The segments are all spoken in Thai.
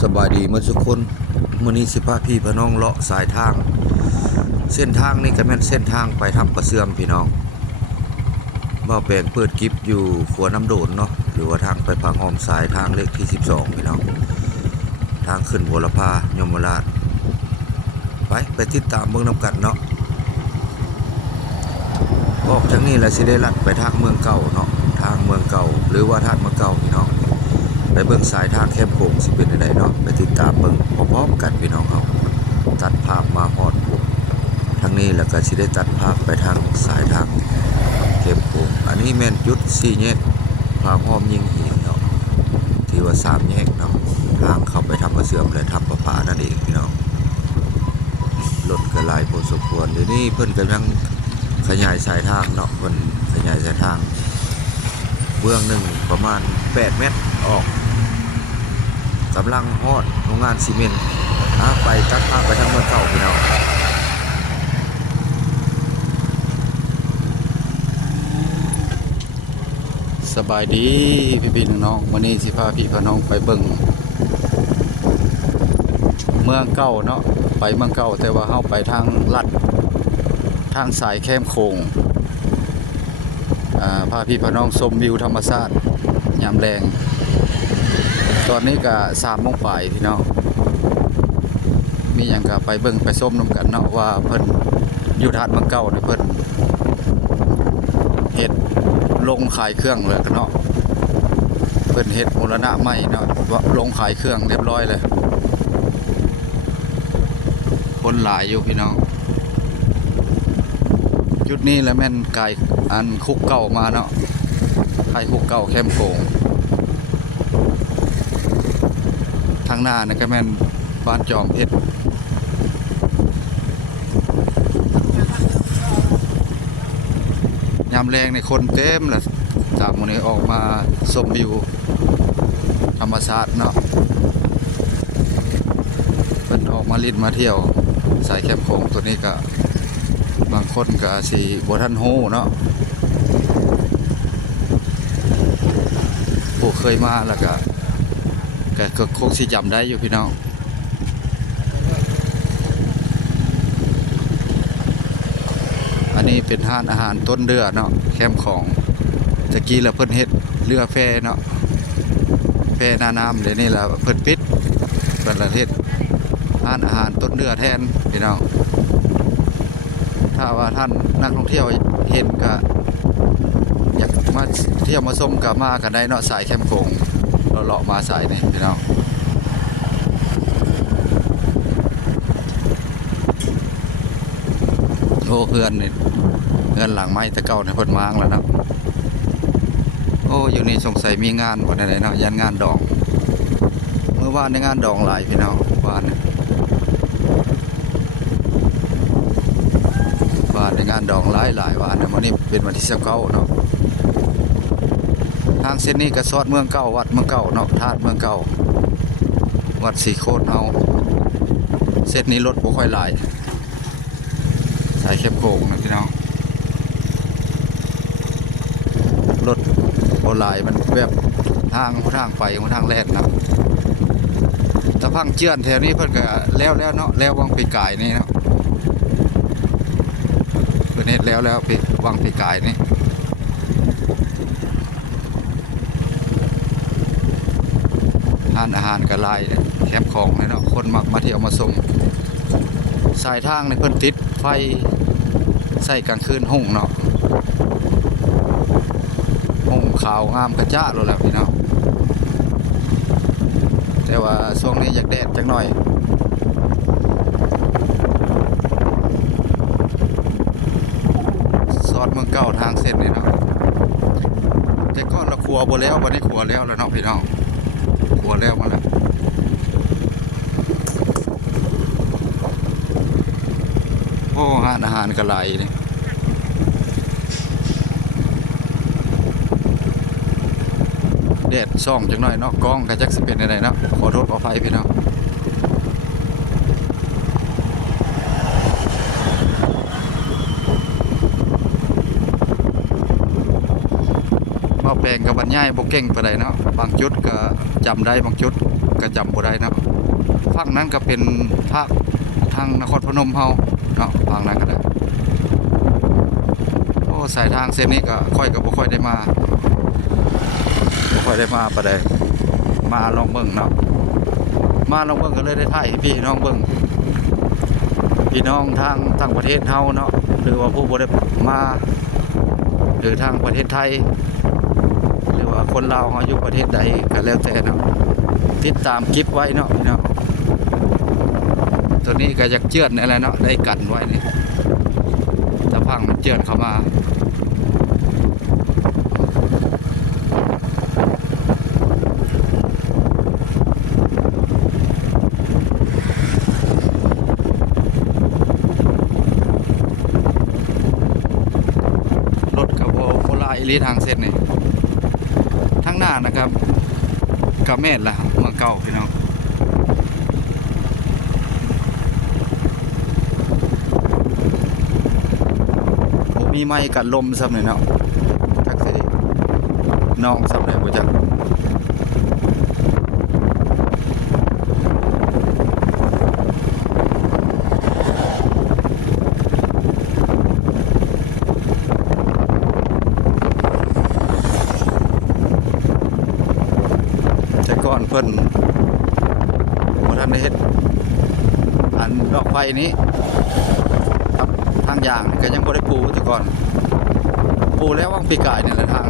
สบายดีเมื่อทุกคนมื้อนี้สิพาพี่พี่น้องเลาะสายทางเส้นทางนี้ก็แม่นเส้นทางไปทำประเสื่อมพี่น้องบ่าวแปลงเปิดคลิปอยู่ขัวน้ำโดนเนาะหรือว่าทางไปพังหอมสายทางเลขที่12พี่น้องทางขึ้นบัวลพายมราชไปติดตามเมืองนำกันเนาะออกจากนี้แล้วสิได้ลัดไปทางเมืองเก่าเนาะทางเมืองเก่าหรือว่าทางเมืองเก่าพี่น้องไปเบิ่งสายทางแคบโค้งสิเป็นไดเนาะไปติดตามเบิ่งพร้อมๆกันพี่น้องเฮาตัดภาพมาฮอดทางนี้แล้วก็สิได้ตัดภาพไปทางสายทางแคบโค้งอันนี้แม่นจุด4แยกพาห้อมยิงหินเนาะที่ว่า3แยกเนาะทางเข้าไปทำกระเสื่อมและทำประปานั่นเองพี่น้องรถก็หลายพอสมควรเดี๋ยวนี้เพิ่นกำลังขยายสายทางเนาะเพิ่นขยายสายทางเบื้องหนึ่งประมาณ8 เมตรออกกำลังฮอดโรงงานซีเมนต์ไปตัดภาพไปทางเมืองเก่าพี่น้องสบายดีพี่น้องวันนี้สิพาพี่น้องไปเบิ่งเมืองเก่าเนาะไปเมืองเก่าแต่ว่าเฮาไปทางลัดทางสายแคมโค้งพาพี่น้องชมวิวธรรมชาติยามแรงตอนนี้ก็3 โมงป่ายพี่น้องมีหยังก็ไปเบิ่งไปชมนำกันเนาะว่าเพิ่นอยู่ทาดเมืองเก่านี่เพิ่นเฮ็ดลงขายเครื่องเลยเนาะเพิ่นเฮ็ดมูลนะใหม่เนาะว่าลงขายเครื่องเรียบร้อยเลยคนหลายอยู่พี่น้องจุดนี้แล้วแม่นไกลอันคุกเก่ามาเนาะใครคุกเก่าแคมโค้งทางหน้านี่ก็แม่นบ้านจอมเพชรยามแรงในคนเต็มแหละจากมื้อนี้ออกมาชมวิวธรรมชาติเนาะเพิ่นออกมาลิ้นมาเที่ยวสายแคมโค้งตัวนี้ก็บางคนก็สิบ่ทันฮู้เนาะผู้เคยมาแล้วก็คงสิจำได้อยู่พี่น้องอันนี้เป็นห้านอาหารต้นเรือเนาะแคมป์ของตะกี้แล้วเพิ่นเฮ็ดเรือแพเนาะแพหน้าน้ำเดี๋ยวนี้แล้วเพิ่นปิดเพิ่นละเฮ็ดห้านอาหารต้นเรือแทนพี่น้องถ้าว่าท่านนักท่องเที่ยวเห็นก็อยากมาเที่ยวมาชมก็มากันได้เนาะสายแคมป์โค้งเลาะมาสายนี่พี่น้องโอ้เพื่อนนี่เพื่อนหลังไม้ตะเก่าในเพิ่นม้างแล้วนะโอ้อยู่นี่สงสัยมีงานวันไหนเนาะยันงานดองเมื่อวานในงานดองหลายพี่น้องบ้านในงานดองหลายวันวันนี้เป็นวันที่19เนาะทางเส้นนี้ก็ซอดเมืองเก่าวัดเมืองเก่าเนาะธาตุเมืองเก่าวัดสีโคตรเอาเส้นนี้รถบ่ค่อยหลายสายเข้มโค้งนะพี่น้องรถบ่หลายมันแบบทางไปทางแรกนะแต่พังเจือนแถวนี้เพิ่นก็แล้วเนาะแล้ววังปีกายนี่เนาะเพิ่นเฮ็ดแล้วไปวังปีกายนี่อาหารก็หลายแคมป์ของเนาะคนมักมาเที่ยวมาส่งสายทางในเพิ่นติดไฟใส่กลางคืนห้องเนาะห้องขาวงามกระจ้าเลยแหละพี่น้องแต่ว่าช่วงนี้อยากแดดจังหน่อยซอดเมืองเก่าทางเส้นนี่เนาะแต่ก่อนเราขัวบ่แล้ววันนี้ขัวแล้วเนาะพี่น้องขัวแล้วมาแล้วโอ้อาหารกระไรนี่แดดส่องจังหน่อยเนาะกล้องกระจักสิเป็นอะไรเนาะขอโทษขออภัยพี่น้องมาแปลงกับบรรยายบ่เก่งปานใดเนาะบางจุดก็จำได้บางจุด ก็จำบ่ได้เนาะฝั่งนั้นก็เป็นภาคทางนครพนมเฮาเนาะฝั่งนั้นก็ได้โอ้สายทางเส้นนี้ก็ค่อยก็บ่ค่อยได้มาบ่ค่อยได้มาปานใดมาลองเบิ่งเนาะมาลองเบิ่งก็เลยได้ถ่ายให้พี่น้องเบิ่งพี่น้องทางต่างประเทศเฮาเนาะหรือว่าผู้บ่ได้มาหรือทางประเทศไทยหรือว่าคนลาวเฮาอยู่ประเทศใดก็แล้วแต่เนาะติดตามคลิปไว้เนาะพี่น้องตัวนี้ก็อยากเจือนอะไรเนาะได้กันไว้นี่ถ้าพังมันเจือนเข้ามารถกับโบราณอีลีทางเส้นนี่ทั้งหน้านะครับกับแม่นละเมืองเก่าพี่น้องมีไม้กันลมซ้ำเลยเนาะจักสิน้องซ้ำเลยบ่จักแต่ก่อนเพิ่นบ่ทันได้เฮ็ดอันดอกไฟนี้ครับทางอย่างก็ยังบ่ได้ปูแต่ก่อนปูแล้วว่างปีกายนี่แหละทาง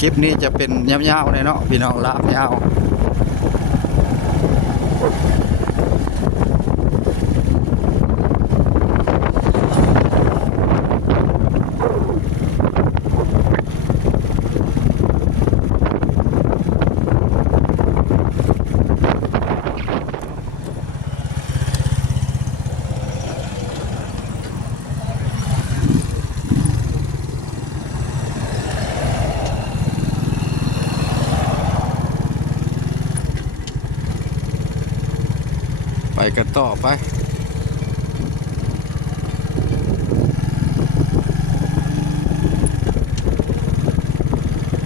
คลิปนี้จะเป็นยาวๆเลยเนาะพี่น้องลากยาวไปกันต่อไป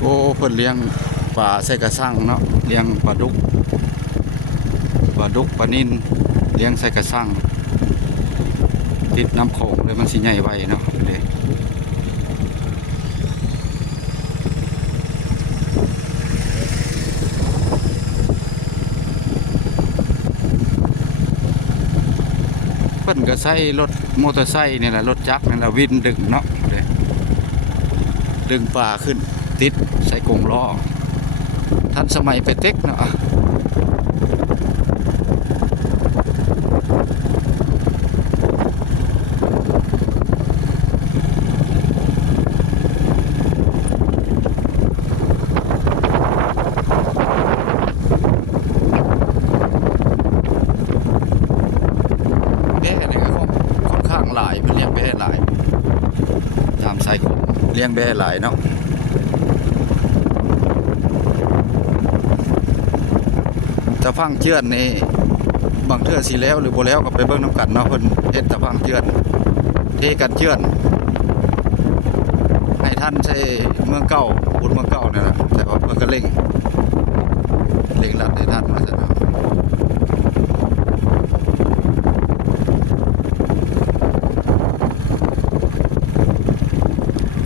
โอ้เพิ่นเลี้ยงปลาใส่กระสังเนาะเลี้ยงปลาดุกปลานิลเลี้ยงใส่กระสังติดน้ำโขงเลยมันสิใหญ่ไว้เนาะเลยเพิ่นก็ใช้รถมอเตอร์ไซค์นี่แหละรถจักรนี่แหละวินดึงเนาะดึงปลาขึ้นติดใส่กรงล้อทันสมัยไปเต็กเนาะแบ่นี่ก็ค่อนข้างหลายเพิ่นเลี้ยงแบ่หลายตามใส่กรงเลี้ยงแบ่หลายเนาะตะพังเจือนนี่บางเทื่อสิแล้วหรือบ่แล้วก็ไปเบิ่งน้ำกันเนาะเพิ่นเฮ็ดตะพังเจือนเทกันเจือนให้ท่านใช้เมืองเก่าบุญเมืองเก่านี่แหละแต่ว่าเพิ่นก็เร่งรัดให้ท่านมาซะเนาะ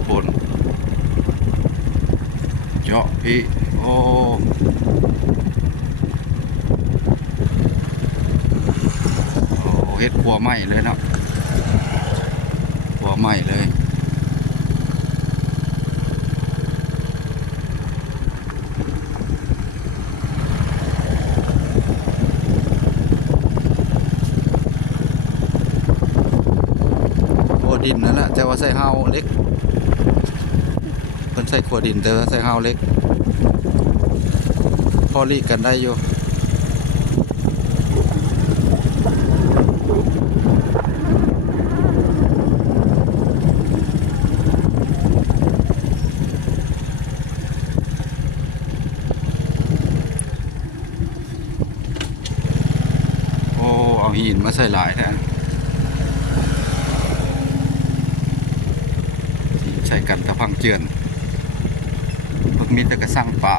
ฝนเจาะพี่โอ้เฮ็ดขัวไหม้เลยเนาะขัวไหม้เลยขัวดินนั่นแหละแต่ว่าใส่เฮาเล็กเพิ่นใส่ขัวดินแต่ว่าใส่เฮาเล็กพอลีกกันได้อยู่โอ้ เอาหินมาใส่หลายแท้ใช้กันตะพังเจือนพวกมีแต่กระสังป่า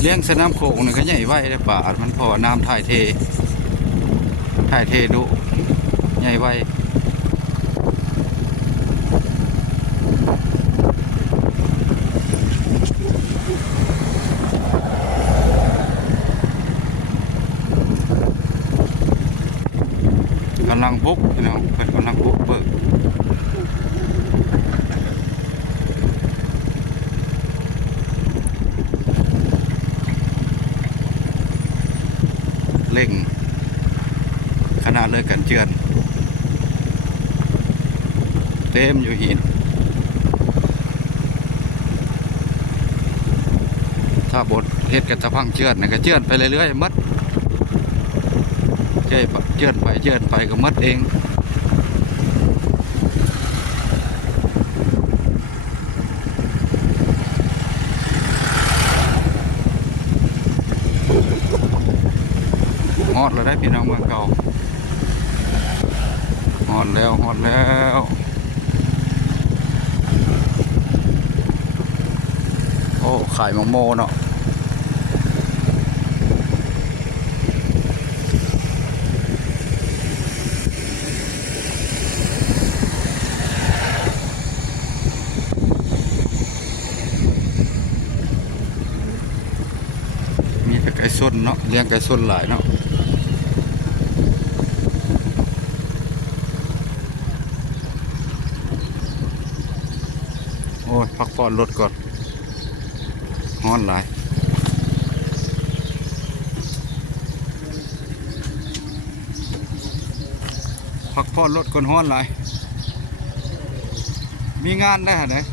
เลี้ยงสนามโขงนี่ก็ใหญ่ไว้ได้ป่ามันพอน้ำถ่ายเทดุใหญ่ไว้กำลังบุกพี่น้องเพิ่นกำลังบุกเบิกเร่งขนาดเลยกันเจือนเต็มอยู่หินถ้าบดเฮ็ดกันตะพังเจือนนะก็เจือนไปเรื่อยๆมัดเจือนไปก็มัดเองฮอดแล้วได้พี่น้องเมืองเก่าฮอดแล้วโอ้ขายมังโมเนาะมีแต่ไก่ส้นเนาะเลี้ยงไก่ส้นหลายเนาะโอ้ยพักผ่อนรถก่อนฮ้อนหลายพักผ่อนรถก่อนฮ้อนหลายมีงานได้เหรอเนี่ย